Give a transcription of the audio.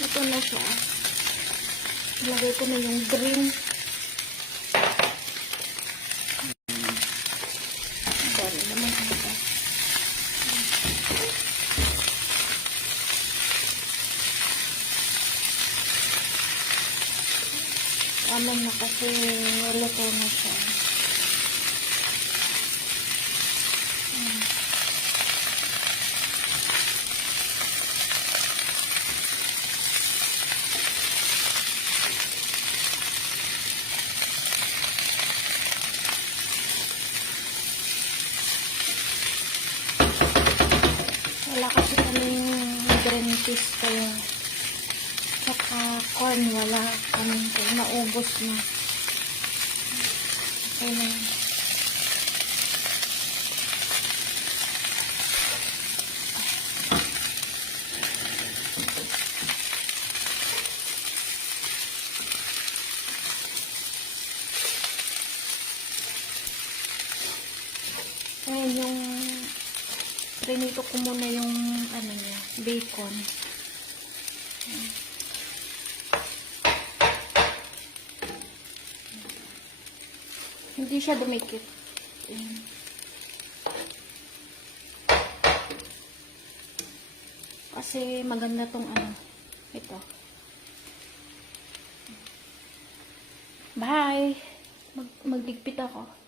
Ito na siya. Ilagay ko na yung green. Dali naman ito. Aman na kasi luto na siya. Wala kasi kaming green peas kaya saka corn wala kaming kaya naubos na. Okay na yun. Ngayon yung prinito ko muna yung ano niya, bacon. Hindi siya dumikit. Kasi maganda tong ano, ito. Bye! Magdigpit ako.